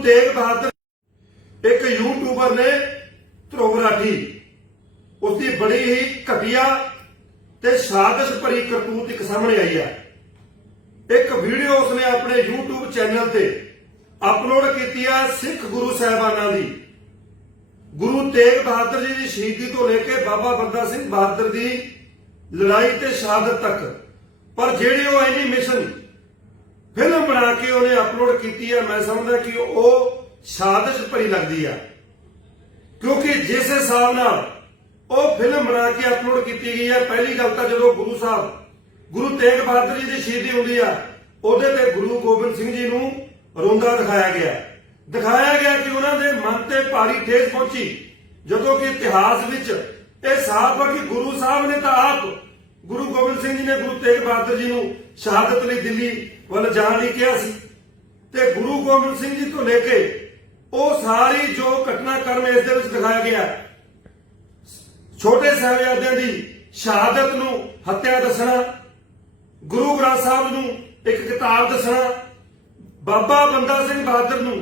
ਗੁਰੂ ਤੇਗ ਬਹਾਦਰ ਇੱਕ ਯੂਟਿਊਬਰ ਨੇ ਧਰੁਵ ਰਾਠੀ ਉਸ ਦੀ ਬੜੀ ਹੀ ਘਟੀਆ ਤੇ ਸਾਜ਼ਿਸ਼ ਭਰੀ ਕਰਤੂਤ ਇੱਕ ਸਾਹਮਣੇ ਆਈ ਹੈ ਇੱਕ ਵੀਡੀਓ ਉਸਨੇ ਆਪਣੇ YouTube ਚੈਨਲ ਤੇ ਅਪਲੋਡ ਕੀਤੀ ਹੈ ਸਿੱਖ ਗੁਰੂ ਸਾਹਿਬਾਨਾਂ ਦੀ। ਗੁਰੂ ਤੇਗ ਬਹਾਦਰ ਜੀ ਦੀ ਸ਼ਹੀਦੀ ਤੋਂ ਲੈ ਕੇ ਬਾਬਾ ਬੰਦਾ ਸਿੰਘ ਬਹਾਦਰ ਦੀ ਲੜਾਈ ਤੇ ਸ਼ਹਾਦਤ ਤੱਕ। ਪਰ ਜਿਹੜੀ ਉਹ ਐਨੀਮੇਸ਼ਨ ਫਿਲਮ ਬਣਾ ਕੇ ਉਹਨੇ ਅਪਲੋਡ ਕੀਤੀ ਹੈ ਮੈਂ ਸਮਝਦਾ ਕਿ ਉਹ ਸਾਜ਼ਿਸ਼ ਭਰੀ ਲੱਗਦੀ ਆ। ਕਿਉਂਕਿ ਜਿਸ ਹਿਸਾਬ ਨਾਲ ਉਹ ਫਿਲਮ ਬਣਾ ਕੇ ਅਪਲੋਡ ਕੀਤੀ ਗਈ ਹੈ ਪਹਿਲੀ ਗੱਲ ਤਾਂ ਜਦੋਂ ਗੁਰੂ ਸਾਹਿਬ, ਗੁਰੂ ਤੇਗ ਬਹਾਦਰ ਜੀ ਦੀ ਸ਼ਹੀਦੀ ਹੁੰਦੀ ਆ, ਉਹਦੇ ਤੇ ਗੁਰੂ ਗੋਬਿੰਦ ਸਿੰਘ ਜੀ ਨੂੰ ਰੋਂਦਾ ਦਿਖਾਇਆ ਗਿਆ। ਦਿਖਾਇਆ ਗਿਆ ਕਿ ਉਹਨਾਂ ਦੇ ਮਨ ਤੇ ਭਾਰੀ ਠੇਸ ਪਹੁੰਚੀ, ਜਦੋਂ ਕਿ ਇਤਿਹਾਸ ਵਿੱਚ ਇਹ ਸਾਫ਼ ਹੈ ਕਿ ਗੁਰੂ ਸਾਹਿਬ ਨੇ ਤਾਂ ਆਪ ਗੁਰੂ ਗੋਬਿੰਦ ਸਿੰਘ ਜੀ ਨੇ ਗੁਰੂ ਤੇਗ ਬਹਾਦਰ ਜੀ ਨੂੰ ਸ਼ਹਾਦਤ ਲਈ ਦਿੱਲੀ ਵੱਲ ਜਾਣ ਲਈ ਕਿਹਾ ਸੀ। ਤੇ ਗੁਰੂ ਗੋਬਿੰਦ ਸਿੰਘ ਜੀ ਤੋਂ ਲੈ ਕੇ ਉਹ ਸਾਰੀ ਜੋ ਘਟਨਾਕ੍ਰਮ ਇਸ ਦੇ ਵਿੱਚ ਦਿਖਾਇਆ ਗਿਆ, ਛੋਟੇ ਸਾਹਿਬਜ਼ਾਦਿਆਂ ਦੀ ਸ਼ਹਾਦਤ ਨੂੰ ਹੱਤਿਆ ਦੱਸਣਾ, ਗੁਰੂ ਗ੍ਰੰਥ ਸਾਹਿਬ ਨੂੰ ਇੱਕ ਕਿਤਾਬ ਦੱਸਣਾ, ਬਾਬਾ ਬੰਦਾ ਸਿੰਘ ਬਹਾਦਰ ਨੂੰ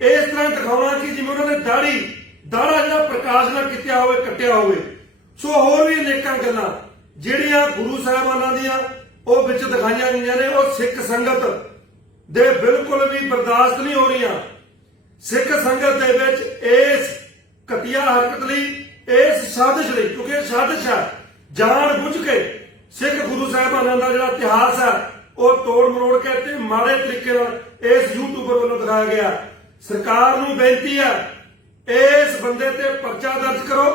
ਇਸ ਤਰ੍ਹਾਂ ਦਿਖਾਉਣਾ ਕਿ ਜਿਵੇਂ ਉਹਨਾਂ ਨੇ ਦਾੜੀ, ਦਾੜਾ ਜਿਹੜਾ ਪ੍ਰਕਾਸ਼ ਨਾਲ ਕੀਤਾ ਹੋਵੇ, ਕੱਟਿਆ ਹੋਵੇ। ਸੋ ਹੋਰ ਵੀ ਅਨੇਕਾਂ ਗੱਲਾਂ ਜਿਹੜੀਆਂ ਗੁਰੂ ਸਾਹਿਬਾਨਾਂ ਦੀਆਂ ਉਹ ਵਿੱਚ ਦਿਖਾਈਆਂ ਗਈਆਂ ਨੇ, ਉਹ ਸਿੱਖ ਸੰਗਤ ਦੇ ਬਿਲਕੁਲ ਵੀ ਬਰਦਾਸ਼ਤ ਨਹੀਂ ਹੋ ਰਹੀਆਂ। ਸਿੱਖ ਸੰਗਤ ਦੇ ਵਿੱਚ ਇਸ ਘਟੀਆ ਹਰਕਤ ਲਈ, ਇਸ ਸਾਜ਼ਿਸ਼ ਲਈ, ਕਿਉਂਕਿ ਸਾਜ਼ਿਸ਼ ਹੈ, ਜਾਣ ਬੁੱਝ ਕੇ ਸਿੱਖ ਗੁਰੂ ਸਾਹਿਬਾਨਾਂ ਦਾ ਜਿਹੜਾ ਇਤਿਹਾਸ ਹੈ, ਉਹ ਤੋੜ ਮਰੋੜ ਕੇ ਤੇ ਮਾੜੇ ਤਰੀਕੇ ਨਾਲ ਇਸ ਯੂਟਿਊਬਰ ਵੱਲੋਂ ਦਿਖਾਇਆ ਗਿਆ। ਸਰਕਾਰ ਨੂੰ ਬੇਨਤੀ ਹੈ, ਇਸ ਬੰਦੇ ਤੇ ਪਰਚਾ ਦਰਜ ਕਰੋ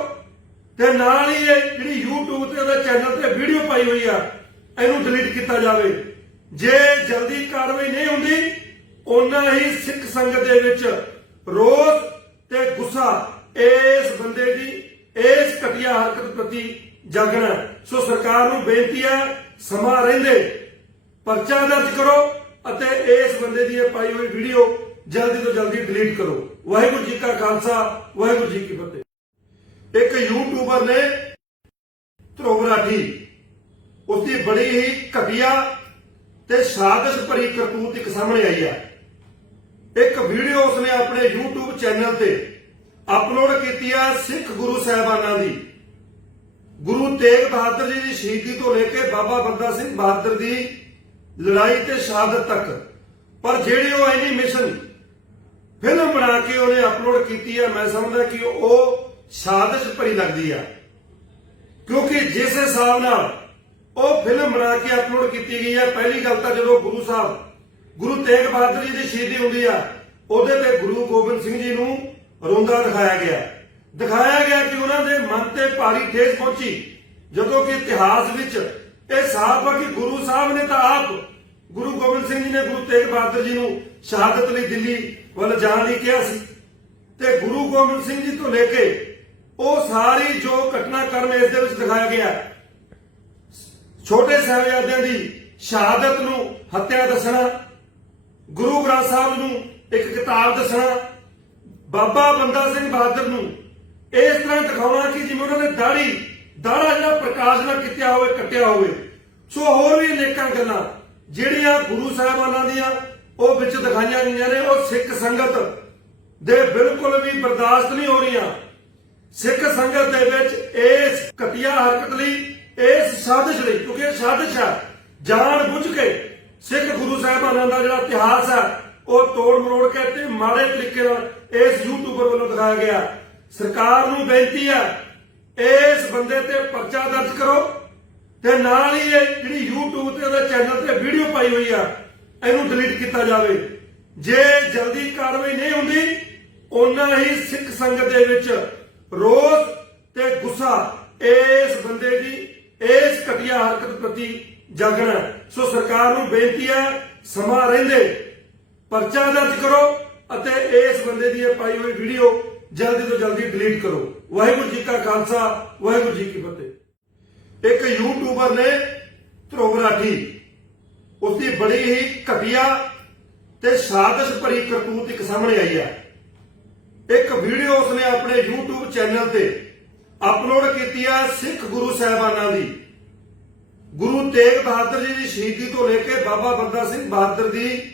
ਤੇ ਨਾਲ ਹੀ ਇਹ ਜਿਹੜੀ ਯੂ ਤੇ ਹੋਈ ਆ, ਇਹਨੂੰ ਡਿਲੀਟ ਕੀਤਾ ਜਾਵੇ। ਜੇ ਜਲਦੀ ਕਾਰਵਾਈ ਨਹੀਂ ਹੁੰਦੀ ਉਹਨਾਂ ਹੀ ਸਿੱਖ ਸੰਗਤ ਦੇ ਵਿੱਚ ਰੋਸ ਤੇ ਗੁੱਸਾ ਇਸ ਬੰਦੇ ਦੀ, ਇਸ ਘਟੀਆ ਹਰਕਤ ਪ੍ਰਤੀ ਜਾਗਣਾ ਸੋ ਸਰਕਾਰ ਨੂੰ ਬੇਨਤੀ ਹੈ, ਸਮਾਂ ਰਹਿੰਦੇ, ਪਰਚਾ ਦਰਜ ਕਰੋ ਅਤੇ ਇਸ ਬੰਦੇ ਦੀ ਇਹ ਪਾਈ ਹੋਈ ਵੀਡੀਓ ਜਲਦੀ ਤੋਂ ਜਲਦੀ ਡਿਲੀਟ ਕਰੋ। ਵਾਹਿਗੁਰੂ ਜੀ ਕਾ ਖਾਲਸਾ, ਵਾਹਿਗੁਰੂ ਜੀ ਕੀ ਫਤਿਹ। ਇੱਕ ਯੂਟਿਊਬਰ ਨੇ ਧਰੁਵ ਉਸ ਦੀ ਬੜੀ ਹੀ ਘਟੀਆ ਤੇ ਸਾਜ਼ਿਸ਼ ਭਰੀ ਕਰਤੂਤ ਇੱਕ ਸਾਹਮਣੇ ਆਈ ਹੈ ਇੱਕ ਵੀਡੀਓ ਉਸਨੇ ਆਪਣੇ YouTube ਚੈਨਲ ਤੇ ਅਪਲੋਡ ਕੀਤੀ ਹੈ ਸਿੱਖ ਗੁਰੂ ਸਾਹਿਬਾਨਾਂ ਦੀ। ਗੁਰੂ ਤੇਗ ਬਹਾਦਰ ਜੀ ਦੀ ਸ਼ਹੀਦੀ ਤੋਂ ਲੈ ਕੇ ਬਾਬਾ ਬੰਦਾ ਸਿੰਘ ਬਹਾਦਰ ਦੀ ਲੜਾਈ ਤੇ ਸ਼ਹਾਦਤ ਤੱਕ। ਪਰ ਜਿਹੜੀ ਉਹ ਐਨੀਮੇਸ਼ਨ ਫਿਲਮ ਬਣਾ ਕੇ ਉਹਨੇ ਅਪਲੋਡ ਕੀਤੀ ਹੈ ਮੈਂ ਸਮਝਦਾ ਕਿ ਉਹ ਸਾਜ਼ਿਸ਼ ਭਰੀ ਲੱਗਦੀ ਆ। ਕਿਉਂਕਿ ਜਿਸ ਹਿਸਾਬ ਨਾਲ ਉਹ ਫਿਲਮ ਬਣਾ ਕੇ ਅਪਲੋਡ ਕੀਤੀ ਗਈ ਹੈ। ਪਹਿਲੀ ਗੱਲ ਤਾਂ ਜਦੋਂ ਗੁਰੂ ਸਾਹਿਬ, ਗੁਰੂ ਤੇਗ ਬਹਾਦਰ ਜੀ ਦੀ ਸ਼ਹੀਦੀ ਹੁੰਦੀ ਆ, ਉਹਦੇ ਤੇ ਗੁਰੂ ਗੋਬਿੰਦ ਸਿੰਘ ਜੀ ਨੂੰ ਰੋਂਦਾ ਦਿਖਾਇਆ ਗਿਆ। ਦਿਖਾਇਆ ਗਿਆ ਕਿ ਉਹਨਾਂ ਦੇ ਮਨ ਤੇ ਭਾਰੀ ਠੇਸ ਪਹੁੰਚੀ। ਜਦੋਂ ਕਿ ਇਤਿਹਾਸ ਵਿੱਚ ਇਹ ਸਾਫ਼ ਹੈ ਕਿ ਗੁਰੂ ਸਾਹਿਬ ਨੇ ਤਾਂ ਆਪ ਗੁਰੂ ਗੋਬਿੰਦ ਸਿੰਘ ਜੀ ਨੇ ਗੁਰੂ ਤੇਗ ਬਹਾਦਰ ਜੀ ਨੂੰ ਸ਼ਹਾਦਤ ਲਈ ਦਿੱਲੀ ਵੱਲ ਜਾਣ ਲਈ ਕਿਹਾ ਸੀ। ਤੇ ਗੁਰੂ ਗੋਬਿੰਦ ਸਿੰਘ ਜੀ ਤੋਂ ਲੈ ਕੇ ਉਹ ਸਾਰੀ ਜੋ ਘਟਨਾਕ੍ਰਮ ਇਸ ਦੇ ਵਿੱਚ ਦਿਖਾਇਆ ਗਿਆ ਛੋਟੇ ਸਾਹਿਬਜ਼ਾਦਿਆਂ ਦੀ ਸ਼ਹਾਦਤ ਨੂੰ ਹੱਤਿਆ ਦੱਸਣਾ, ਗੁਰੂ ਗ੍ਰੰਥ ਸਾਹਿਬ ਨੂੰ ਇੱਕ ਕਿਤਾਬ ਦੱਸਣਾ, ਬਾਬਾ ਬੰਦਾ ਸਿੰਘ ਬਹਾਦਰ ਨੂੰ ਇਸ ਤਰ੍ਹਾਂ ਦਿਖਾਉਣਾ ਕਿ ਜਿਵੇਂ ਉਹਨਾਂ ਨੇ ਦਾੜੀ, ਦਾੜਾ ਜਿਹੜਾ ਪ੍ਰਕਾਸ਼ ਨਾਲ ਕੀਤਾ ਹੋਵੇ, ਕੱਟਿਆ ਹੋਵੇ। ਸੋ ਹੋਰ ਵੀ ਅਨੇਕਾਂ ਗੱਲਾਂ, ਜਿਹੜੀਆਂ ਗੁਰੂ ਸਾਹਿਬਾਨਾਂ ਦੀਆਂ ਉਹ ਵਿੱਚ ਦਿਖਾਈਆਂ ਗਈਆਂ ਨੇ, ਉਹ ਸਿੱਖ ਸੰਗਤ ਦੇ ਬਿਲਕੁਲ ਵੀ ਬਰਦਾਸ਼ਤ ਨਹੀਂ ਹੋ ਰਹੀਆਂ। ਸਿੱਖ ਸੰਗਤ ਦੇ ਵਿੱਚ ਇਸ ਘਟੀਆ ਹਰਕਤ ਲਈ ਇਸ ਸਾਜ਼ਿਸ਼ ਲਈ, ਕਿਉਂਕਿ ਇਹ ਸਾਜ਼ਿਸ਼ ਹੈ, ਜਾਣ ਬੁੱਝ ਕੇ ਸਿੱਖ ਗੁਰੂ ਸਾਹਿਬਾਨਾਂ ਦਾ ਜਿਹੜਾ ਇਤਿਹਾਸ ਹੈ, ਉਹ ਤੋੜ ਮਰੋੜ ਕੇ ਤੇ ਮਾੜੇ ਤਰੀਕੇ ਨਾਲ ਇਸ ਯੂਟਿਊਬਰ ਵੱਲੋਂ ਦਿਖਾਇਆ ਗਿਆ। ਸਰਕਾਰ ਨੂੰ ਬੇਨਤੀ ਹੈ, ਇਸ ਬੰਦੇ ਤੇ ਪਰਚਾ ਦਰਜ ਕਰੋ ਤੇ ਨਾਲ ਹੀ ਇਹ ਜਿਹੜੀ YouTube ਤੇ ਉਹਦੇ ਚੈਨਲ ਤੇ ਵੀਡੀਓ ਪਾਈ ਹੋਈ ਆ, ਇਹਨੂੰ ਡਿਲੀਟ ਕੀਤਾ ਜਾਵੇ। ਜੇ ਜਲਦੀ ਕਾਰਵਾਈ ਨਹੀਂ ਹੁੰਦੀ ਉਹਨਾਂ ਹੀ ਸਿੱਖ ਸੰਗਤ ਦੇ ਵਿੱਚ ਰੋਸ ਤੇ ਗੁੱਸਾ ਇਸ ਬੰਦੇ ਦੀ ਇਸ ਘਟੀਆ ਹਰਕਤ ਪ੍ਰਤੀ ਜਾਗਣਾ। ਸੋ ਸਰਕਾਰ ਨੂੰ ਬੇਨਤੀ ਹੈ, ਸਮਾਂ ਰਹਿੰਦੇ, ਪਰਚਾ ਦਰਜ ਕਰੋ ਅਤੇ ਇਸ ਬੰਦੇ ਦੀ ਇਹ ਪਾਈ ਹੋਈ ਵੀਡੀਓ ਜਲਦੀ ਤੋਂ ਜਲਦੀ ਡਿਲੀਟ ਕਰੋ। ਵਾਹਿਗੁਰੂ ਜੀ ਕਾ ਖਾਲਸਾ, ਵਾਹਿਗੁਰੂ ਜੀ ਕੀ ਫਤਿਹ। ਇੱਕ ਯੂਟਿਊਬਰ ਨੇ ਧਰੁਵ ਰਾਠੀ ਉਸ ਦੀ ਬੜੀ ਹੀ ਘਟੀਆ ਤੇ ਸਾਜ਼ਿਸ਼ ਭਰੀ ਕਰਤੂਤ ਇੱਕ ਸਾਹਮਣੇ ਆਈ ਹੈ। ਇੱਕ ਵੀਡੀਓ ਉਸਨੇ ਆਪਣੇ YouTube ਚੈਨਲ ਤੇ ਅਪਲੋਡ ਕੀਤੀ ਹੈ ਸਿੱਖ ਗੁਰੂ ਸਾਹਿਬਾਨਾਂ ਦੀ। ਗੁਰੂ ਤੇਗ ਬਹਾਦਰ ਜੀ ਦੀ ਸ਼ਹੀਦੀ ਤੋਂ ਲੈ ਕੇ ਬਾਬਾ ਬੰਦਾ ਸਿੰਘ ਬਹਾਦਰ ਦੀ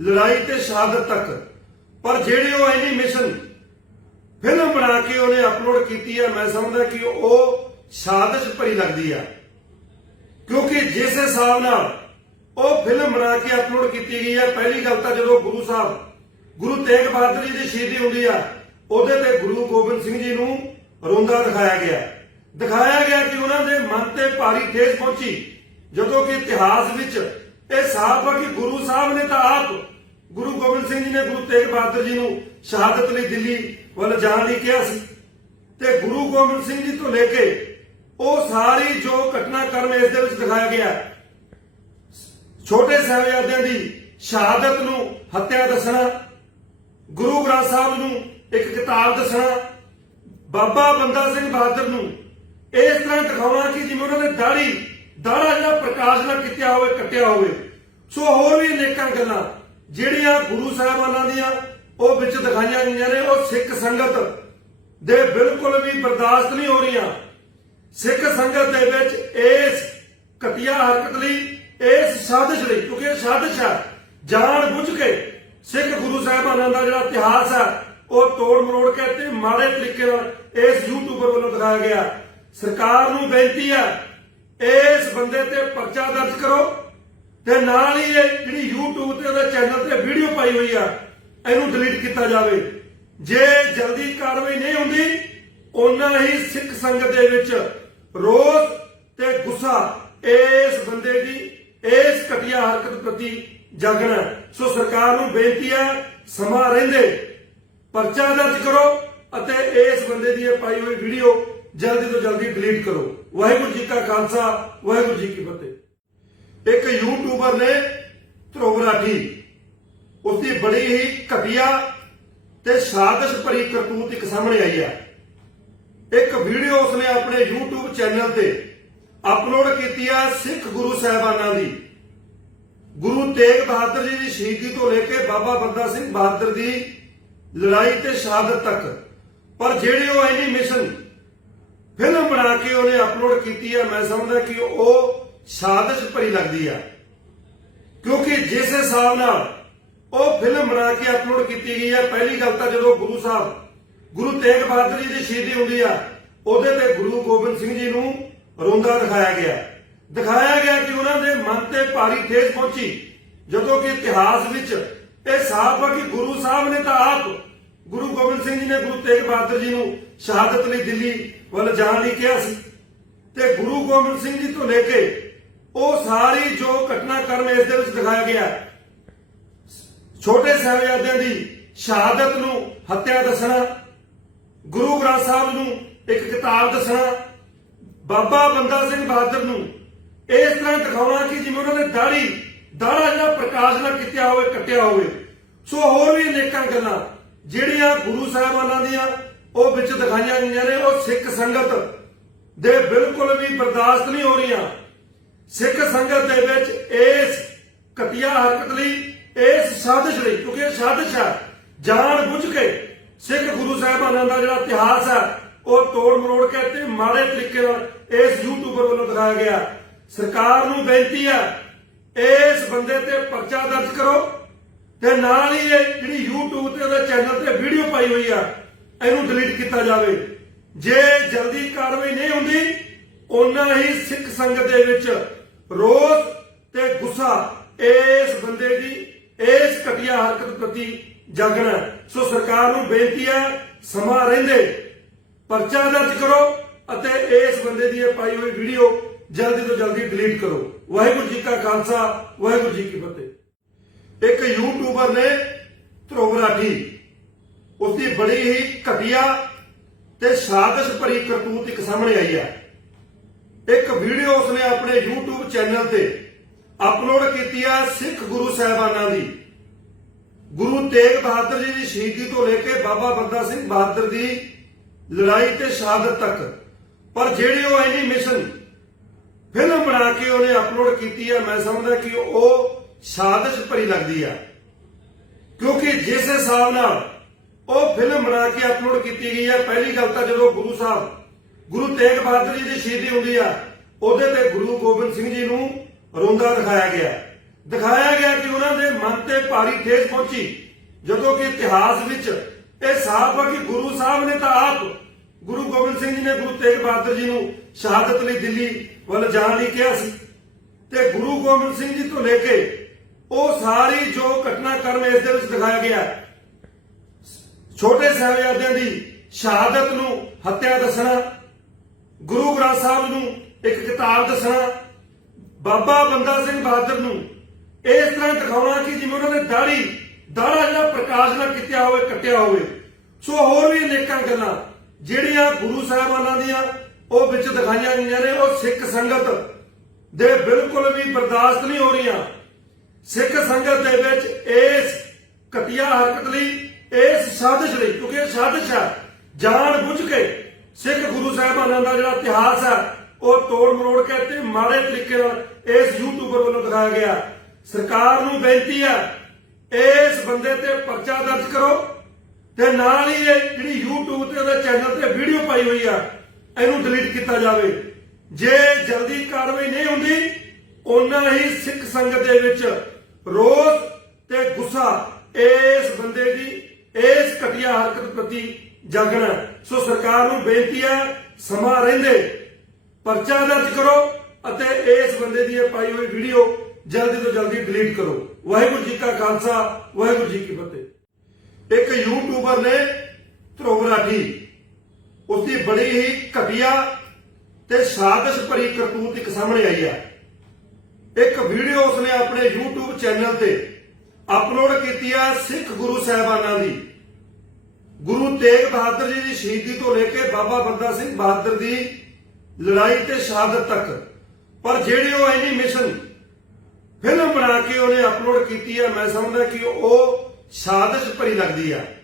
ਲੜਾਈ ਤੇ ਸ਼ਹਾਦਤ ਤੱਕ। ਪਰ ਜਿਹੜੀ ਉਹ ਐਨੀਮੇਸ਼ਨ ਫਿਲਮ ਬਣਾ ਕੇ ਉਹਨੇ ਅਪਲੋਡ ਕੀਤੀ ਹੈ ਮੈਂ ਸਮਝਦਾ ਕਿ ਉਹ ਸਾਜ਼ਿਸ਼ ਭਰੀ ਲੱਗਦੀ ਆ। ਕਿਉਂਕਿ ਜਿਸ ਹਿਸਾਬ ਨਾਲ ਉਹ ਫਿਲਮ ਬਣਾ ਕੇ ਅਪਲੋਡ ਕੀਤੀ ਗਈ ਹੈ ਪਹਿਲੀ ਗੱਲ ਤਾਂ ਜਦੋਂ ਗੁਰੂ ਸਾਹਿਬ, ਗੁਰੂ ਤੇਗ ਬਹਾਦਰ ਜੀ ਦੀ ਸ਼ਹੀਦੀ ਹੁੰਦੀ ਆ, ਉਹਦੇ ਤੇ ਗੁਰੂ ਗੋਬਿੰਦ ਸਿੰਘ ਜੀ ਨੂੰ ਰੋਂਦਾ ਦਿਖਾਇਆ ਗਿਆ। ਦਿਖਾਇਆ ਗਿਆ ਕਿ ਉਹਨਾਂ ਦੇ ਮਨ ਤੇ ਭਾਰੀ ਠੇਸ ਪਹੁੰਚੀ। ਜਦੋਂ ਕਿ ਇਤਿਹਾਸ ਵਿੱਚ ਇਹ ਸਾਫ਼ ਆ ਕਿ ਗੁਰੂ ਸਾਹਿਬ ਨੇ ਤਾਂ ਆਪ ਗੁਰੂ ਗੋਬਿੰਦ ਸਿੰਘ ਜੀ ਨੇ ਗੁਰੂ ਤੇਗ ਬਹਾਦਰ ਜੀ ਨੂੰ ਸ਼ਹਾਦਤ ਲਈ ਦਿੱਲੀ ਵੱਲ ਜਾਣ ਲਈ ਕਿਹਾ ਸੀ। ਤੇ ਗੁਰੂ ਗੋਬਿੰਦ ਸਿੰਘ ਜੀ ਤੋਂ ਲੈ ਕੇ ਉਹ ਸਾਰੀ ਜੋ ਘਟਨਾਕ੍ਰਮ ਇਸ ਦੇ ਵਿੱਚ ਦਿਖਾਇਆ ਗਿਆ, ਛੋਟੇ ਸਾਹਿਬਜ਼ਾਦਿਆਂ ਦੀ ਸ਼ਹਾਦਤ ਨੂੰ ਹੱਤਿਆ ਦੱਸਣਾ, ਗੁਰੂ ਗ੍ਰੰਥ ਸਾਹਿਬ ਨੂੰ ਇੱਕ ਕਿਤਾਬ ਦੱਸਣਾ ਬਾਬਾ ਬੰਦਾ ਸਿੰਘ ਬਹਾਦਰ ਨੂੰ ਇਸ ਤਰ੍ਹਾਂ ਦਿਖਾਉਣਾ ਕਿ ਜਿਵੇਂ ਉਹਨਾਂ ਨੇ ਦਾੜੀ, ਦਾੜਾ ਜਿਹੜਾ ਪ੍ਰਕਾਸ਼ ਨਾਲ ਕੀਤਾ ਹੋਵੇ, ਕੱਟਿਆ ਹੋਵੇ। ਸੋ ਹੋਰ ਵੀ ਅਨੇਕਾਂ ਗੱਲਾਂ ਜਿਹੜੀਆਂ ਗੁਰੂ ਸਾਹਿਬਾਨਾਂ ਦੀਆਂ ਉਹ ਵਿੱਚ ਦਿਖਾਈਆਂ ਗਈਆਂ ਨੇ। ਉਹ ਸਿੱਖ ਸੰਗਤ ਦੇ ਬਿਲਕੁਲ ਵੀ ਬਰਦਾਸ਼ਤ ਨਹੀਂ ਹੋ ਰਹੀਆਂ। ਸਿੱਖ ਸੰਗਤ ਦੇ ਵਿੱਚ ਇਸ ਘਟੀਆ ਹਰਕਤ ਲਈ, ਇਸ ਸਾਜ਼ਿਸ਼ ਲਈ, ਕਿਉਂਕਿ ਇਹ ਸਾਜ਼ਿਸ਼ ਹੈ, ਜਾਣ ਬੁੱਝ ਕੇ ਸਿੱਖ ਗੁਰੂ ਸਾਹਿਬਾਨਾਂ ਦਾ ਜਿਹੜਾ ਇਤਿਹਾਸ ਹੈ ਉਹ ਤੋੜ ਮਰੋੜ ਕੇ ਤੇ ਮਾੜੇ ਤਰੀਕੇ ਨਾਲ ਇਸ ਯੂਟਿਊਬਰ ਵੱਲੋਂ ਦਿਖਾਇਆ ਗਿਆ। ਸਰਕਾਰ ਨੂੰ ਬੇਨਤੀ ਹੈ ਇਸ ਬੰਦੇ ਤੇ ਪਰਚਾ ਦਰਜ ਕਰੋ ਤੇ ਨਾਲ ਹੀ ਇਹ ਜਿਹੜੀ YouTube ਤੇ ਉਹਦੇ ਚੈਨਲ ਤੇ ਵੀਡੀਓ ਪਾਈ ਹੋਈ ਆ, ਇਹਨੂੰ ਡਿਲੀਟ ਕੀਤਾ ਜਾਵੇ। ਜੇ ਜਲਦੀ ਕਾਰਵਾਈ ਨਹੀਂ ਹੁੰਦੀ ਉਹਨਾਂ ਹੀ ਸਿੱਖ ਸੰਗਤ ਦੇ ਵਿੱਚ ਰੋਸ ਤੇ ਗੁੱਸਾ ਇਸ ਬੰਦੇ ਦੀ, ਇਸ ਘਟੀਆ ਹਰਕਤ ਪ੍ਰਤੀ ਜਾਗਣਾ ਸੋ ਸਰਕਾਰ ਨੂੰ ਬੇਨਤੀ ਹੈ ਸਮਾਂ ਰਹਿੰਦੇ। ਪਰਚਾ ਦਰਜ ਕਰੋ ਅਤੇ ਇਸ ਬੰਦੇ ਦੀ ਇਹ ਪਾਈ ਹੋਈ ਵੀਡੀਓ ਜਲਦੀ ਤੋਂ ਜਲਦੀ ਡਿਲੀਟ ਕਰੋ। ਵਾਹਿਗੁਰੂ ਜੀ ਕਾ ਖਾਲਸਾ, ਵਾਹਿਗੁਰੂ ਜੀ ਕੀ ਫਤਿਹ। ਇੱਕ ਯੂਟਿਊਬਰ ਨੇ ਧਰੁਵ ਰਾਠੀ ਉਸ ਦੀ ਬੜੀ ਹੀ ਘਟੀਆ ਤੇ ਸਾਜ਼ਿਸ਼ ਭਰੀ ਕਰਤੂਤ ਇੱਕ ਸਾਹਮਣੇ ਆਈ ਹੈ ਇੱਕ ਵੀਡੀਓ ਉਸਨੇ ਆਪਣੇ YouTube ਚੈਨਲ ਤੇ ਅਪਲੋਡ ਕੀਤੀ ਹੈ ਸਿੱਖ ਗੁਰੂ ਸਾਹਿਬਾਨਾਂ ਦੀ। ਗੁਰੂ ਤੇਗ ਬਹਾਦਰ ਜੀ ਦੀ ਸ਼ਹੀਦੀ ਤੋਂ ਲੈ ਕੇ ਬਾਬਾ ਬੰਦਾ ਸਿੰਘ ਬਹਾਦਰ ਦੀ ਲੜਾਈ ਤੇ ਸ਼ਹਾਦਤ ਤੱਕ। ਪਰ ਜਿਹੜੀ ਉਹ ਐਨੀਮੇਸ਼ਨ ਫਿਲਮ ਬਣਾ ਕੇ ਉਹਨੇ ਅਪਲੋਡ ਕੀਤੀ ਹੈ ਮੈਂ ਸਮਝਦਾ ਕਿ ਉਹ ਸਾਜ਼ਿਸ਼ ਭਰੀ ਲੱਗਦੀ ਆ। ਕਿਉਂਕਿ ਜਿਸ ਹਿਸਾਬ ਨਾਲ ਉਹ ਫਿਲਮ ਬਣਾ ਕੇ ਅਪਲੋਡ ਕੀਤੀ ਗਈ ਹੈ ਪਹਿਲੀ ਗੱਲ ਤਾਂ ਜਦੋਂ ਗੁਰੂ ਸਾਹਿਬ, ਗੁਰੂ ਤੇਗ ਬਹਾਦਰ ਜੀ ਦੀ ਸ਼ਹੀਦੀ ਹੁੰਦੀ ਆ, ਉਹਦੇ ਤੇ ਗੁਰੂ ਗੋਬਿੰਦ ਸਿੰਘ ਜੀ ਨੂੰ ਰੋਂਦਾ ਦਿਖਾਇਆ ਗਿਆ। ਦਿਖਾਇਆ ਗਿਆ ਕਿ ਉਹਨਾਂ ਦੇ ਮਨ ਤੇ ਭਾਰੀ ਠੇਸ ਪਹੁੰਚੀ, ਜਦੋਂ ਕਿ ਇਤਿਹਾਸ ਵਿੱਚ ਇਹ ਸਾਫ਼ ਆ ਕਿ ਗੁਰੂ ਸਾਹਿਬ ਨੇ ਤਾਂ ਆਪ ਗੁਰੂ ਗੋਬਿੰਦ ਸਿੰਘ ਜੀ ਨੇ ਗੁਰੂ ਤੇਗ ਬਹਾਦਰ ਜੀ ਨੂੰ ਸ਼ਹਾਦਤ ਲਈ ਦਿੱਲੀ ਵੱਲ ਜਾਣ ਲਈ ਕਿਹਾ ਸੀ। ਤੇ ਗੁਰੂ ਗੋਬਿੰਦ ਸਿੰਘ ਜੀ ਤੋਂ ਲੈ ਕੇ ਉਹ ਸਾਰੀ ਜੋ ਘਟਨਾਕ੍ਰਮ ਇਸ ਦੇ ਵਿੱਚ ਦਿਖਾਇਆ ਗਿਆ ਛੋਟੇ ਸਾਹਿਬਜ਼ਾਦਿਆਂ ਦੀ ਸ਼ਹਾਦਤ ਨੂੰ ਹੱਤਿਆ ਦੱਸਣਾ, ਗੁਰੂ ਗ੍ਰੰਥ ਸਾਹਿਬ ਨੂੰ ਇੱਕ ਕਿਤਾਬ ਦੱਸਣਾ, ਬਾਬਾ ਬੰਦਾ ਸਿੰਘ ਬਹਾਦਰ ਨੂੰ ਇਸ ਤਰ੍ਹਾਂ ਦਿਖਾਉਣਾ ਕਿ ਜਿਵੇਂ ਉਹਨਾਂ ਨੇ ਦਾੜੀ ਦਾੜਾ ਜਿਹੜਾ ਪ੍ਰਕਾਸ਼ ਨਾਲ ਕੀਤਾ ਹੋਵੇ, ਕੱਟਿਆ ਹੋਵੇ। ਸੋ ਹੋਰ ਵੀ ਅਨੇਕਾਂ ਗੱਲਾਂ, ਜਿਹੜੀਆਂ ਗੁਰੂ ਸਾਹਿਬਾਨਾਂ ਦੀਆਂ ਉਹ ਵਿੱਚ ਦਿਖਾਈਆਂ ਗਈਆਂ ਨੇ, ਉਹ ਸਿੱਖ ਸੰਗਤ ਦੇ ਬਿਲਕੁਲ ਵੀ ਬਰਦਾਸ਼ਤ ਨਹੀਂ ਹੋ ਰਹੀਆਂ। ਸਿੱਖ ਸੰਗਤ ਦੇ ਵਿੱਚ ਇਸ ਘਟੀਆ ਹਰਕਤ ਲਈ, ਇਸ ਸਾਜ਼ਿਸ਼ ਲਈ, ਕਿਉਂਕਿ ਇਹ ਸਾਜ਼ਿਸ਼ ਹੈ, ਜਾਣ ਬੁੱਝ ਕੇ ਸਿੱਖ ਗੁਰੂ ਸਾਹਿਬਾਨਾਂ ਦਾ ਜਿਹੜਾ ਇਤਿਹਾਸ ਹੈ, ਉਹ ਤੋੜ ਮਰੋੜ ਕੇ ਤੇ ਮਾੜੇ ਤਰੀਕੇ ਨਾਲ ਇਸ ਯੂਟਿਊਬਰ ਵੱਲੋਂ ਦਿਖਾਇਆ ਗਿਆ। ਸਰਕਾਰ ਨੂੰ ਬੇਨਤੀ ਹੈ ਇਸ ਬੰਦੇ ਤੇ ਪਰਚਾ ਦਰਜ ਕਰੋ ਤੇ ਨਾਲ ਹੀ ਇਹ ਜਿਹੜੀ YouTube ਤੇ ਉਹਦੇ ਚੈਨਲ ਤੇ ਵੀਡੀਓ ਪਾਈ ਹੋਈ ਆ, ਇਹਨੂੰ ਡਿਲੀਟ ਕੀਤਾ ਜਾਵੇ। ਜੇ ਜਲਦੀ ਕਾਰਵਾਈ ਨਹੀਂ ਹੁੰਦੀ ਉਹਨਾਂ ਹੀ ਸਿੱਖ ਸੰਗਤ ਦੇ ਵਿੱਚ ਰੋਸ ਤੇ ਗੁੱਸਾ ਇਸ ਬੰਦੇ ਦੀ, ਇਸ ਘਟੀਆ ਹਰਕਤ ਪ੍ਰਤੀ ਜਾਗਣਾ ਸੋ ਸਰਕਾਰ ਨੂੰ ਬੇਨਤੀ ਹੈ, ਸਮਾਂ ਰਹਿੰਦੇ, ਪਰਚਾ ਦਰਜ ਕਰੋ ਅਤੇ ਇਸ ਬੰਦੇ ਦੀ ਇਹ ਪਾਈ ਹੋਈ ਵੀਡੀਓ ਜਲਦੀ ਤੋਂ ਜਲਦੀ ਡਿਲੀਟ ਕਰੋ। ਵਾਹਿਗੁਰੂ ਜੀ ਕਾ ਖਾਲਸਾ, ਵਾਹਿਗੁਰੂ ਜੀ ਕੀ ਫਤਿਹ। ਇੱਕ ਯੂਟਿਊਬਰ ਨੇ ਧਰੁਵ ਰਾਠੀ ਉਸ ਦੀ ਬੜੀ ਹੀ ਘਟੀਆ ਤੇ ਸਾਜ਼ਿਸ਼ ਭਰੀ ਕਰਤੂਤ ਇੱਕ ਸਾਹਮਣੇ ਆਈ ਹੈ ਇੱਕ ਵੀਡੀਓ ਉਸਨੇ ਆਪਣੇ YouTube ਚੈਨਲ ਤੇ ਅਪਲੋਡ ਕੀਤੀ ਹੈ ਸਿੱਖ ਗੁਰੂ ਸਾਹਿਬਾਨਾਂ ਦੀ। ਗੁਰੂ ਤੇਗ ਬਹਾਦਰ ਜੀ ਦੀ ਸ਼ਹੀਦੀ ਤੋਂ ਲੈ ਕੇ ਬਾਬਾ ਬੰਦਾ ਸਿੰਘ ਬਹਾਦਰ ਦੀ ਲੜਾਈ ਤੇ ਸ਼ਹਾਦਤ ਤੱਕ। ਪਰ ਜਿਹੜੀ ਉਹ ਐਨੀਮੇਸ਼ਨ ਫਿਲਮ ਬਣਾ ਕੇ ਉਹਨੇ ਅਪਲੋਡ ਕੀਤੀ ਹੈ ਮੈਂ ਸਮਝਦਾ ਕਿ ਉਹ ਸਾਜ਼ਿਸ਼ ਭਰੀ ਲੱਗਦੀ ਆ। ਕਿਉਂਕਿ ਜਿਸ ਹਿਸਾਬ ਨਾਲ ਉਹ ਫਿਲਮ ਬਣਾ ਕੇ ਅਪਲੋਡ ਕੀਤੀ ਗਈ ਹੈ ਪਹਿਲੀ ਗੱਲ ਤਾਂ ਜਦੋਂ ਗੁਰੂ ਸਾਹਿਬ, ਗੁਰੂ ਤੇਗ ਬਹਾਦਰ ਜੀ ਦੀ ਸ਼ਹੀਦੀ ਹੁੰਦੀ ਆ, ਉਹਦੇ ਤੇ ਗੁਰੂ ਗੋਬਿੰਦ ਸਿੰਘ ਜੀ ਨੂੰ ਰੋਂਦਾ ਦਿਖਾਇਆ ਗਿਆ। ਦਿਖਾਇਆ ਗਿਆ ਕਿ ਉਹਨਾਂ ਦੇ ਮਨ ਤੇ ਭਾਰੀ ਠੇਸ ਪਹੁੰਚੀ, ਜਦੋਂ ਕਿ ਇਤਿਹਾਸ ਵਿੱਚ ਇਹ ਸਾਫ਼ ਹੈ ਕਿ ਗੁਰੂ ਸਾਹਿਬ ਨੇ ਤਾਂ ਆਪ ਗੁਰੂ ਗੋਬਿੰਦ ਸਿੰਘ ਜੀ ਨੇ ਗੁਰੂ ਤੇਗ ਬਹਾਦਰ ਜੀ ਨੂੰ ਸ਼ਹਾਦਤ ਲਈ ਦਿੱਲੀ ਵੱਲ ਜਾਣ ਲਈ ਕਿਹਾ ਸੀ। ਤੇ ਗੁਰੂ ਗੋਬਿੰਦ ਸਿੰਘ ਜੀ ਤੋਂ ਲੈ ਕੇ ਉਹ ਸਾਰੀ ਜੋ ਘਟਨਾਕ੍ਰਮ ਇਸ ਦੇ ਵਿੱਚ ਦਿਖਾਇਆ ਗਿਆ ਛੋਟੇ ਸਾਹਿਬਜ਼ਾਦਿਆਂ ਦੀ ਸ਼ਹਾਦਤ ਨੂੰ ਹੱਤਿਆ ਦੱਸਣਾ, ਗੁਰੂ ਗ੍ਰੰਥ ਸਾਹਿਬ ਨੂੰ ਇੱਕ ਕਿਤਾਬ ਦੱਸਣਾ, ਬਾਬਾ ਬੰਦਾ ਸਿੰਘ ਬਹਾਦਰ ਨੂੰ ਇਸ ਤਰ੍ਹਾਂ ਦਿਖਾਉਣਾ ਕਿ ਜਿਵੇਂ ਉਹਨਾਂ ਨੇ ਦਾੜੀ, ਦਾੜਾ ਜਿਹੜਾ ਪ੍ਰਕਾਸ਼ ਨਾਲ ਕੀਤਾ ਹੋਵੇ, ਕੱਟਿਆ ਹੋਵੇ। ਸੋ ਹੋਰ ਵੀ ਅਨੇਕਾਂ ਗੱਲਾਂ, ਜਿਹੜੀਆਂ ਗੁਰੂ ਸਾਹਿਬਾਨਾਂ ਦੀਆਂ ਉਹ ਵਿੱਚ ਦਿਖਾਈਆਂ ਗਈਆਂ ਨੇ, ਉਹ ਸਿੱਖ ਸੰਗਤ ਦੇ ਬਿਲਕੁਲ ਵੀ ਬਰਦਾਸ਼ਤ ਨਹੀਂ ਹੋ ਰਹੀਆਂ। ਸਿੱਖ ਸੰਗਤ ਦੇ ਵਿੱਚ ਇਸ ਘਟੀਆ ਹਰਕਤ ਲਈ, ਇਸ ਸਾਜ਼ਿਸ਼ ਲਈ, ਕਿਉਂਕਿ ਇਹ ਸਾਜ਼ਿਸ਼ ਹੈ, ਜਾਣ ਬੁੱਝ ਕੇ ਸਿੱਖ ਗੁਰੂ ਸਾਹਿਬਾਨਾਂ ਦਾ ਜਿਹੜਾ ਇਤਿਹਾਸ ਹੈ, ਉਹ ਤੋੜ ਮਰੋੜ ਕੇ ਤੇ ਮਾੜੇ ਤਰੀਕੇ ਨਾਲ ਇਸ ਯੂਟਿਊਬਰ ਵੱਲੋਂ ਦਿਖਾਇਆ ਗਿਆ। ਸਰਕਾਰ ਨੂੰ ਬੇਨਤੀ ਹੈ, ਇਸ ਬੰਦੇ ਤੇ ਪਰਚਾ ਦਰਜ ਕਰੋ ਤੇ ਨਾਲ ਹੀ ਇਹ ਜਿਹੜੀ YouTube ਤੇ ਉਹਦੇ ਚੈਨਲ ਤੇ ਵੀਡੀਓ ਪਾਈ ਹੋਈ ਆ ਇਹਨੂੰ ਡਿਲੀਟ ਕੀਤਾ ਜਾਵੇ। ਜੇ ਜਲਦੀ ਕਾਰਵਾਈ ਨਹੀਂ ਹੁੰਦੀ ਉਹਨਾਂ ਹੀ ਸਿੱਖ ਸੰਗਤ ਦੇ ਵਿੱਚ ਰੋਸ ਤੇ ਗੁੱਸਾ ਇਸ ਬੰਦੇ ਦੀ, ਇਸ ਘਟੀਆ ਹਰਕਤ ਪ੍ਰਤੀ ਜਾਗਣਾ ਸੋ ਸਰਕਾਰ ਨੂੰ ਬੇਨਤੀ ਹੈ, ਸਮਾਂ ਰਹਿੰਦੇ, ਪਰਚਾ ਦਰਜ ਕਰੋ ਅਤੇ ਇਸ ਬੰਦੇ ਦੀ ਇਹ ਪਾਈ ਹੋਈ ਵੀਡੀਓ ਜਲਦੀ ਤੋਂ ਜਲਦੀ ਡਿਲੀਟ ਕਰੋ। ਵਾਹਿਗੁਰੂ ਜੀ ਕਾ ਖਾਲਸਾ, ਵਾਹਿਗੁਰੂ ਜੀ ਕੀ ਫਤਿਹ। ਇੱਕ ਯੂਟਿਊਬਰ ਨੇ ਧਰੁਵ ਰਾਠੀ ਉਸ ਦੀ ਬੜੀ ਹੀ ਘਟੀਆ ਤੇ ਸਾਜ਼ਿਸ਼ ਭਰੀ ਕਰਤੂਤ ਇੱਕ ਸਾਹਮਣੇ ਆਈ ਹੈ ਇੱਕ ਵੀਡੀਓ ਉਸਨੇ ਆਪਣੇ YouTube ਚੈਨਲ ਤੇ ਅਪਲੋਡ ਕੀਤੀ ਹੈ ਸਿੱਖ ਗੁਰੂ ਸਾਹਿਬਾਨਾਂ ਦੀ। ਗੁਰੂ ਤੇਗ ਬਹਾਦਰ ਜੀ ਦੀ ਸ਼ਹੀਦੀ ਤੋਂ ਲੈ ਕੇ ਬਾਬਾ ਬੰਦਾ ਸਿੰਘ ਬਹਾਦਰ ਦੀ ਲੜਾਈ ਤੇ ਸ਼ਹਾਦਤ ਤੱਕ। ਪਰ ਜਿਹੜੀ ਉਹ ਐਨੀਮੇਸ਼ਨ ਫਿਲਮ ਬਣਾ ਕੇ ਉਹਨੇ ਅਪਲੋਡ ਕੀਤੀ ਹੈ ਮੈਂ ਸਮਝਦਾ ਕਿ ਉਹ ਸਾਜ਼ਿਸ਼ ਭਰੀ ਲੱਗਦੀ ਹੈ